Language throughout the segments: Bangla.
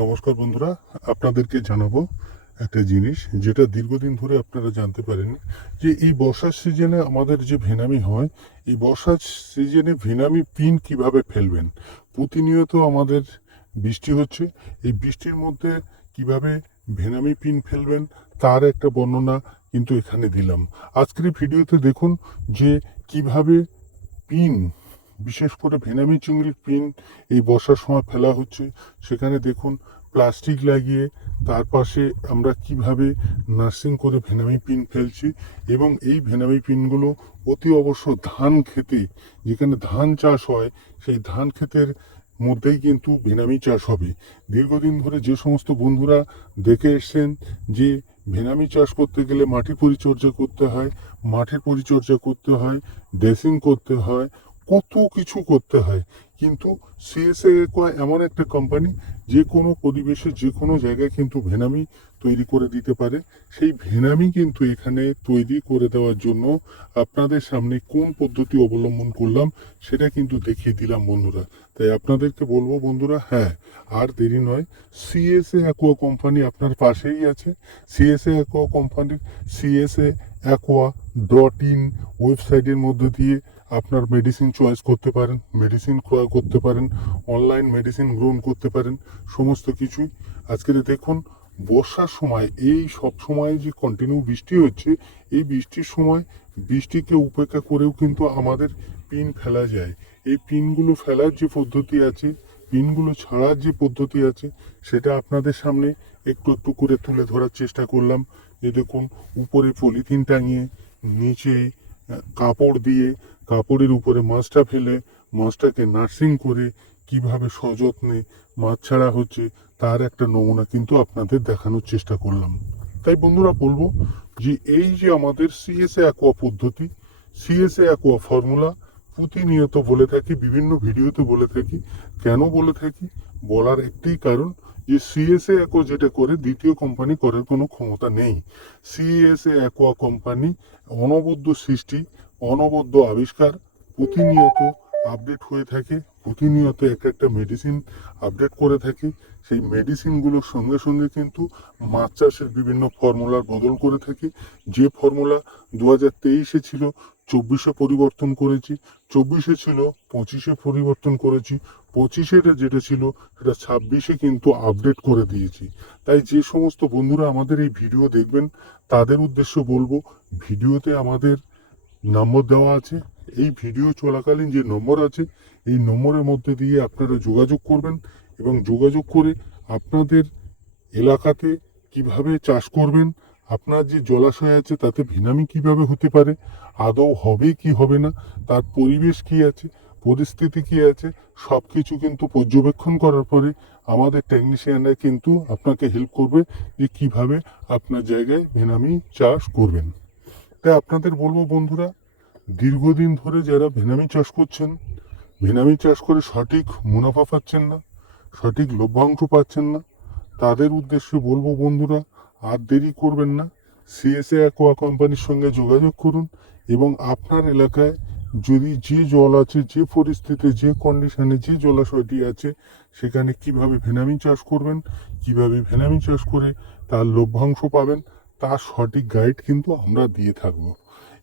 নমস্কার বন্ধুরা, আপনাদেরকে জানাব একটা জিনিস যেটা দীর্ঘদিন ধরে আপনারা জানতে পারেননি, যে এই বর্ষার সিজনে আমাদের যে ভেনামি হয়, এই বর্ষার সিজনে ভেনামি পিন কীভাবে ফেলবেন? প্রতিনিয়ত আমাদের বৃষ্টি হচ্ছে, এই বৃষ্টির মধ্যে কীভাবে ভেনামি পিন ফেলবেন তার একটা বর্ণনা কিন্তু এখানে দিলাম। আজকের ভিডিওতে দেখুন যে কীভাবে পিন বিশেষ করে ভেনামি চিংড়ির পিন এই বর্ষার সময় ফেলা হচ্ছে। সেখানে দেখুন প্লাস্টিক লাগিয়ে তার পাশে আমরা কীভাবে নার্সিং করে ভেনামি পিন ফেলছি এবং এই ভেনামি পিনগুলো অতি অবশ্য ধান খেতে, যেখানে ধান চাষ হয়, সেই ধান ক্ষেতের মধ্যেই কিন্তু ভেনামি চাষ হবে। দীর্ঘদিন ধরে যে সমস্ত বন্ধুরা দেখে এসছেন যে ভেনামি চাষ করতে গেলে মাটি পরিচর্যা করতে হয় মাঠের পরিচর্যা করতে হয় ড্রেসিং করতে হয় কত কিছু করতে হয়। কিন্তু সিএসএ এমন একটা কোম্পানি যে কোনো পরিবেশে, যে কোনো জায়গায় কিন্তু ভেনামি তৈরি করে দিতে পারে। সেই ভেনামি কিন্তু এখানে তৈরি করে দেওয়ার জন্য আপনাদের সামনে কোন পদ্ধতি অবলম্বন করলাম, সেটা কিন্তু দেখিয়ে দিলাম বন্ধুরা। তাই আপনাদেরকে বলব বন্ধুরা হ্যাঁ আর দেরি নয়। সিএসএ অ্যাকোয়া কোম্পানি আপনার পাশেই আছে। সিএসএ অ্যাকোয়া কোম্পানির সিএসএ অ্যাকোয়া ডট ইন ওয়েবসাইটের মধ্যে দিয়ে আপনার মেডিসিন চয়েস করতে পারেন মেডিসিন ক্রয় করতে পারেন অনলাইন মেডিসিন গ্রহণ করতে পারেন, সমস্ত কিছুই। আজকে দেখুন, বর্ষার সময়, এই সব সময় যে কন্টিনিউ বৃষ্টি হচ্ছে, এই বৃষ্টির সময় বৃষ্টিকে উপেক্ষা করেও কিন্তু আমাদের পিন ফেলা যায়। এই পিনগুলো ফেলার যে পদ্ধতি আছে, পিনগুলো ছাড়ার যে পদ্ধতি আছে, সেটা আপনাদের সামনে একটু একটু করে তুলে ধরার চেষ্টা করলাম। যে দেখুন, উপরে পলিথিন টাঙিয়ে, নিচে কাপড় দিয়ে, কাপড়ের উপরে মাছটা ফেলে, মাছটাকে নার্সিং করে কীভাবে সযত্নে মাছ ছাড়া হচ্ছে তার একটা নমুনা কিন্তু আপনাদের দেখানোর চেষ্টা করলাম। তাই বন্ধুরা বলব যে এই যে আমাদের সিএসএ অ্যাকোয়া পদ্ধতি সিএসএ অ্যাকোয়া ফর্মুলা প্রতিনিয়ত বলে থাকি, বিভিন্ন ভিডিওতে বলে থাকি, কেন বলে থাকি? বলার একটাই কারণ যে সিএসএ অ্যাকো যেটা করে, দ্বিতীয় কোম্পানি করার কোনো ক্ষমতা নেই। সিএসএ অ্যাকোয়া কোম্পানি অনবদ্য সৃষ্টি, অনবদ্য আবিষ্কার, প্রতিনিয়ত আপডেট হয়ে থাকে, প্রতিনিয়ত এক একটা মেডিসিন আপডেট করে থাকে। সেই মেডিসিনগুলোর সঙ্গে সঙ্গে কিন্তু মাছ চাষের বিভিন্ন ফর্মুলার বদল করে থাকে। যে ফর্মুলা দু হাজার তেইশে ছিল চব্বিশে পরিবর্তন করেছি, চব্বিশে ছিল, পঁচিশে পরিবর্তন করেছি পঁচিশের যেটা ছিল, সেটা ছাব্বিশে কিন্তু আপডেট করে দিয়েছি। তাই যে সমস্ত বন্ধুরা আমাদের এই ভিডিও দেখবেন, তাদের উদ্দেশ্য বলব, ভিডিওতে আমাদের নম্বর দেওয়া আছে। এই ভিডিও চলাকালীন যে নম্বর আছে, এই নম্বরের মধ্যে দিয়ে আপনারা যোগাযোগ করবেন এবং যোগাযোগ করে আপনাদের এলাকাতে কীভাবে চাষ করবেন আপনার যে জলাশয় আছে, তাতে ভিনামি কীভাবে হতে পারে? আদৌ হবে কি হবে না? তার পরিবেশ কি আছে? পরিস্থিতি কি আছে? সব কিছু কিন্তু পর্যবেক্ষণ করার পরে আমাদের টেকনিশিয়ানরা কিন্তু আপনাকে হেল্প করবে যে কীভাবে আপনার জায়গায় ভেনামি চাষ করবেন। তাই আপনাদের বলব বন্ধুরা, দীর্ঘদিন ধরে যারা ভেনামি চাষ করছেন, ভেনামি চাষ করে সঠিক মুনাফা পাচ্ছেন না, সঠিক লভ্যাংশ পাচ্ছেন না, তাদের উদ্দেশ্যে বলব বন্ধুরা আর দেরি করবেন না। সিএসএ অ্যাকোয়া কোম্পানির সঙ্গে যোগাযোগ করুন এবং আপনার এলাকায় যদি যে জল আছে, যে পরিস্থিতি যে কন্ডিশনে যে জলাশয়টি আছে, সেখানে কীভাবে ভেনামি চাষ করবেন, কীভাবে ভেনামি চাষ করে তার লভ্যাংশ পাবেন, তার সঠিক গাইড কিন্তু আমরা দিয়ে থাকব।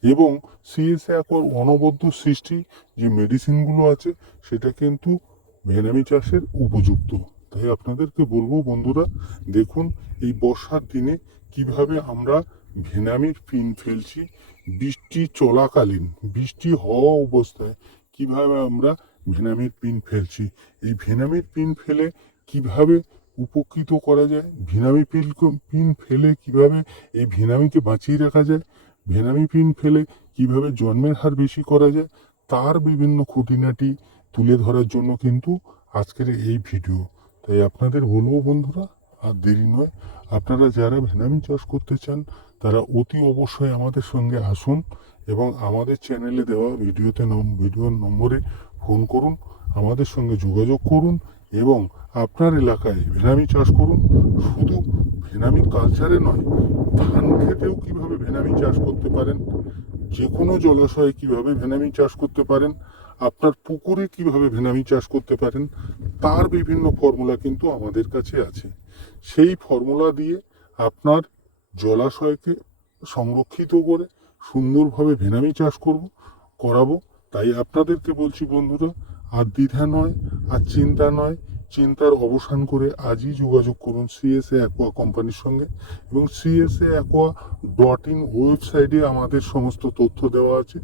এবং সিএসএ একর অনবদ্য সৃষ্টি যে মেডিসিনগুলো আছে, সেটা কিন্তু ভেনামি চাষের উপযুক্ত। তাই আপনাদেরকে বলব বন্ধুরা, দেখুন এই বর্ষার দিনে কীভাবে আমরা ভেনামির পিন ফেলছি, বৃষ্টি চলাকালীন, বৃষ্টি হওয়া অবস্থায় কীভাবে আমরা ভেনামির পিন ফেলছি। এই ভেনামির পিন ফেলে কীভাবে উপকৃত করা যায়, ভেনামি পিন পিন ফেলে কীভাবে এই ভেনামিকে বাঁচিয়ে রাখা যায়, ভেনামি পিন ফেলে কীভাবে জন্মের হার বেশি করা যায়, তার বিভিন্ন খুঁটিনাটি তুলে ধরার জন্য কিন্তু আজকের এই ভিডিও। তাই আপনাদের বলব বন্ধুরা, আর দেরি নয়, আপনারা যারা ভেনামি চাষ করতে চান, তারা অতি অবশ্যই আমাদের সঙ্গে আসুন এবং আমাদের চ্যানেলে দেওয়া ভিডিওতে ভিডিওর নম্বরে ফোন করুন, আমাদের সঙ্গে যোগাযোগ করুন এবং আপনার এলাকায় ভেনামি চাষ করুন। শুধু ভেনামি কালচারে নয়, ধান খেতেও কীভাবে ভেনামি চাষ করতে পারেন যে কোনো জলাশয়ে কীভাবে ভেনামি চাষ করতে পারেন আপনার পুকুরে কীভাবে ভেনামি চাষ করতে পারেন, তার বিভিন্ন ফর্মুলা কিন্তু আমাদের কাছে আছে। সেই ফর্মুলা দিয়ে আপনার জলাশয়কে সংরক্ষিত করে সুন্দরভাবে ভেনামি চাষ করব, করাবো। তাই আপনাদেরকে বলছি বন্ধুরা, আর দ্বিধা নয়, আর চিন্তা নয় চিন্তার অবসান করে আজই যোগাযোগ করুন সিএসএ অ্যাকোয়া কোম্পানির সঙ্গে এবং সিএসএ অ্যাকোয়া ডট ইন ওয়েবসাইটে আমাদের সমস্ত তথ্য দেওয়া আছে।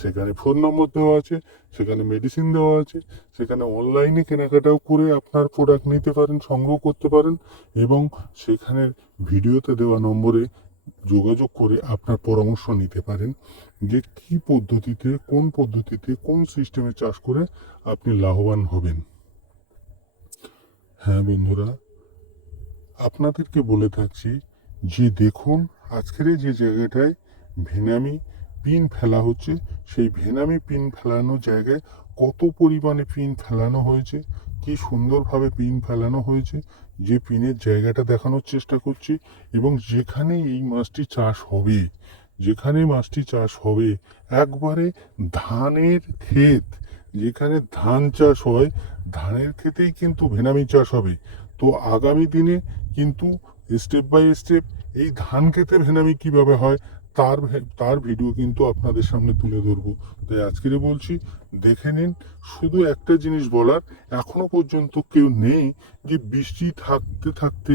সেখানে ফোন নম্বর দেওয়া আছে, সেখানে মেডিসিন দেওয়া আছে, সেখানে অনলাইনে কেনাকাটাও করে আপনার প্রোডাক্ট নিতে পারেন, সংগ্রহ করতে পারেন এবং সেখানে ভিডিওতে দেওয়া নম্বরে যোগাযোগ করে আপনার পরামর্শ নিতে পারেন যে কি পদ্ধতিতে, কোন পদ্ধতিতে, কোন সিস্টেমে চাষ করে আপনি লাভবান হবেন। হ্যাঁ বন্ধুরা। আপনাদেরকে বলে থাকছি, যে দেখুন, আজকের যে জায়গাটায় ভেনামি পিন ফেলা হচ্ছে। সেই ভেনামি পিন ফেলানো জায়গায় কত পরিমাণে পিন ফেলানো হয়েছে, কি সুন্দরভাবে পিন ফেলানো হয়েছে, যে পিনের জায়গাটা দেখানোর চেষ্টা করছি, এবং যেখানে এই মাছটি চাষ হবে, যেখানে মাছটি চাষ হবে, একবারে ধানের ক্ষেত যেখানে ধান চাষ হয়, ধানের ক্ষেতেই কিন্তু ভেনামি চাষ হবে। তো আগামী দিনে কিন্তু স্টেপ বাই স্টেপ এই ধান ক্ষেতে ভেনামি কীভাবে হয়, তার তার ভিডিও কিন্তু আপনাদের সামনে তুলে ধরবো। তাই আজকের বলছি, দেখে নিন, শুধু একটা জিনিস বলার, এখনও পর্যন্ত কেউ নেই যে বৃষ্টি থাকতে থাকতে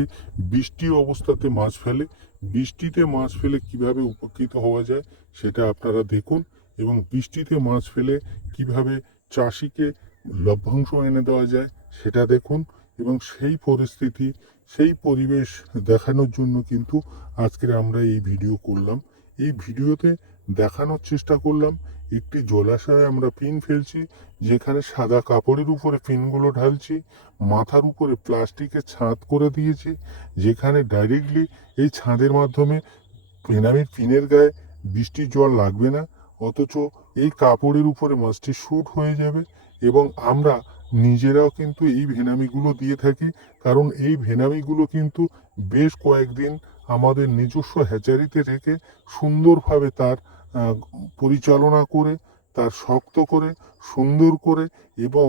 বৃষ্টি অবস্থাতে মাছ ফেলে, বৃষ্টিতে মাছ ফেলে কীভাবে উপকৃত হওয়া যায়, সেটা আপনারা দেখুন এবং বৃষ্টিতে মাছ ফেলে কীভাবে চাষিকে লভ্যাংশ এনে দেওয়া যায়, সেটা দেখুন। এবং সেই পরিস্থিতি, সেই পরিবেশ দেখানোর জন্য কিন্তু আজকের আমরা এই ভিডিও করলাম। এই ভিডিওতে দেখানোর চেষ্টা করলাম, একটি জলাশয়ে আমরা পিন ফেলছি, যেখানে সাদা কাপড়ের উপরে পিনগুলো ঢালছি, মাথার উপরে প্লাস্টিকের ছাদ করে দিয়েছি, যেখানে ডাইরেক্টলি এই ছাদের মাধ্যমে পেনামির পিনের গায়ে বৃষ্টির জল লাগবে না, অথচ এই কাপড়ের উপরে মাছটি শ্যুট হয়ে যাবে এবং আমরা নিজেরাও কিন্তু এই ভেনামিগুলো দিয়ে থাকি, কারণ এই ভেনামিগুলো কিন্তু বেশ কয়েকদিন আমাদের নিজস্ব হ্যাচারিতে রেখে সুন্দরভাবে তার পরিচালনা করে, তার শক্ত করে, সুন্দর করে এবং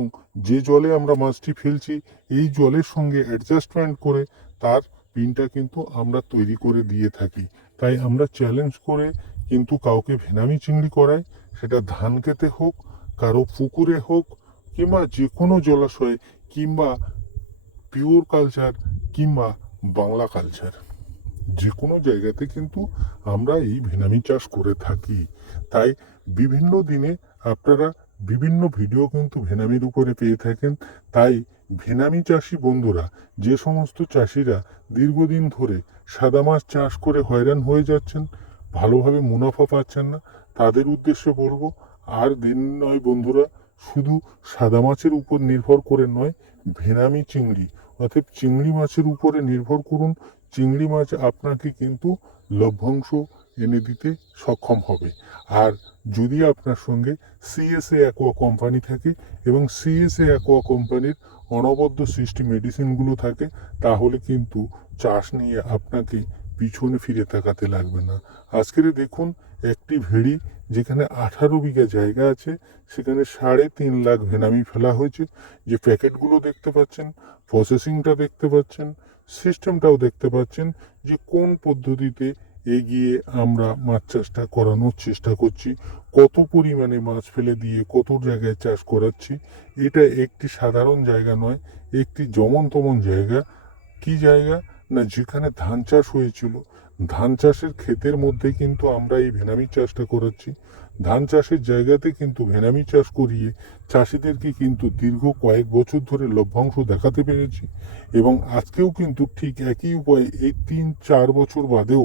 যে জলে আমরা মাছটি ফেলছি, এই জলের সঙ্গে অ্যাডজাস্টমেন্ট করে তার পিনটা কিন্তু আমরা তৈরি করে দিয়ে থাকি। তাই আমরা চ্যালেঞ্জ করে কিন্তু কাউকে ভেনামি চিংড়ি করায়, সেটা ধান খেতে হোক, কারও পুকুরে হোক, কিংবা যে কোনো জলাশয়ে, কিংবা পিওর কালচার কিংবা বাংলা কালচার যে কোনো জায়গাতে কিন্তু আমরা এই ভেনামি চাষ করে থাকি। তাই বিভিন্ন দিনে আপনারা বিভিন্ন ভিডিও কিন্তু ভেনামির উপরে পেয়ে থাকেন। তাই ভেনামি চাষি বন্ধুরা, যে সমস্ত চাষিরা দীর্ঘদিন ধরে সাদা মাছ চাষ করে হয়রান হয়ে যাচ্ছেন ভালোভাবে মুনাফা পাচ্ছেন না, তাদের উদ্দেশ্যে বলব, আর দিন নয় বন্ধুরা, শুধু সাদা মাছের উপর নির্ভর করে নয়, ভেনামি চিংড়ি। অর্থাৎ চিংড়ি মাছের উপরে নির্ভর করুন, চিংড়ি মাছ আপনাকে কিন্তু লভ্যাংশ এনে দিতে সক্ষম হবে। আর যদি আপনার সঙ্গে সিএসএ অ্যাকোয়া কোম্পানি থাকে এবং সিএসএ অ্যাকোয়া কোম্পানির অনবদ্য সৃষ্টি মেডিসিনগুলো থাকে, তাহলে কিন্তু চাষ নিয়ে আপনাকে পিছনে ফিরে তাকাতে লাগবে না। আজকের দেখুন, একটি ভেড়ি যেখানে আঠারো বিঘা জায়গা আছে, সেখানে সাড়ে তিন লাখ ভেনামি ফেলা হয়েছে। যে প্যাকেটগুলো দেখতে পাচ্ছেন, প্রসেসিংটা দেখতে পাচ্ছেন, সিস্টেমটাও দেখতে পাচ্ছেন যে কোন পদ্ধতিতে এগিয়ে আমরা মাছ চাষটা করানোর চেষ্টা করছি, কত পরিমাণে মাছ ফেলে দিয়ে কত জায়গায় চাষ করাচ্ছি। এটা একটি সাধারণ জায়গা নয়, একটি যেমন তমন জায়গা। কি জায়গা? না, যেখানে ধান চাষ হয়েছিল, ধান চাষের ক্ষেতের মধ্যে কিন্তু আমরা এই ভেনামি চাষটা করাচ্ছি। ধান চাষের জায়গাতে কিন্তু ভেনামি চাষ করিয়ে চাষিদেরকে কিন্তু দীর্ঘ কয়েক বছর ধরে লভ্যাংশ দেখাতে পেরেছি এবং আজকেও কিন্তু ঠিক একই উপায়ে এই তিন, চার বছর বাদেও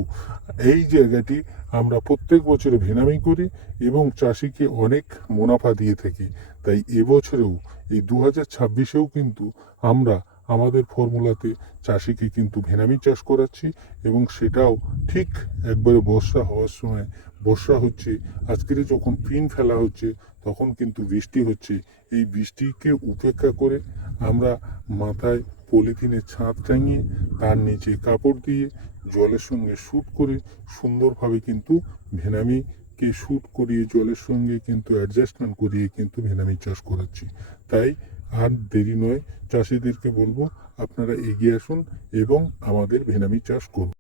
এই জায়গাটি আমরা প্রত্যেক বছরে ভেনামি করি এবং চাষিকে অনেক মুনাফা দিয়ে থাকি। তাই এবছরেও, এই দু হাজার ছাব্বিশেও কিন্তু আমরা আমাদের ফর্মুলাতে চাষিকে কিন্তু ভেনামি চাষ করাচ্ছি এবং সেটাও ঠিক একবারে বর্ষা হওয়ার সময়। বর্ষা হচ্ছে, আজকের যখন পিন ফেলা হচ্ছে, তখন কিন্তু বৃষ্টি হচ্ছে। এই বৃষ্টিকে উপেক্ষা করে আমরা মাথায় পলিথিনের ছাদ টাঙিয়ে, তার নিচে কাপড় দিয়ে জলের সঙ্গে শ্যুট করে সুন্দরভাবে কিন্তু ভেনামি কে শ্যুট করিয়ে, জলের সঙ্গে কিন্তু অ্যাডজাস্টমেন্ট করিয়ে কিন্তু ভেনামি চাষ করাচ্ছি। তাই আর দেরি নয় চাষিদেরকে বলব আপনারা এগিয়ে আসুন এবং আমাদের ভেনামি চাষ করুন।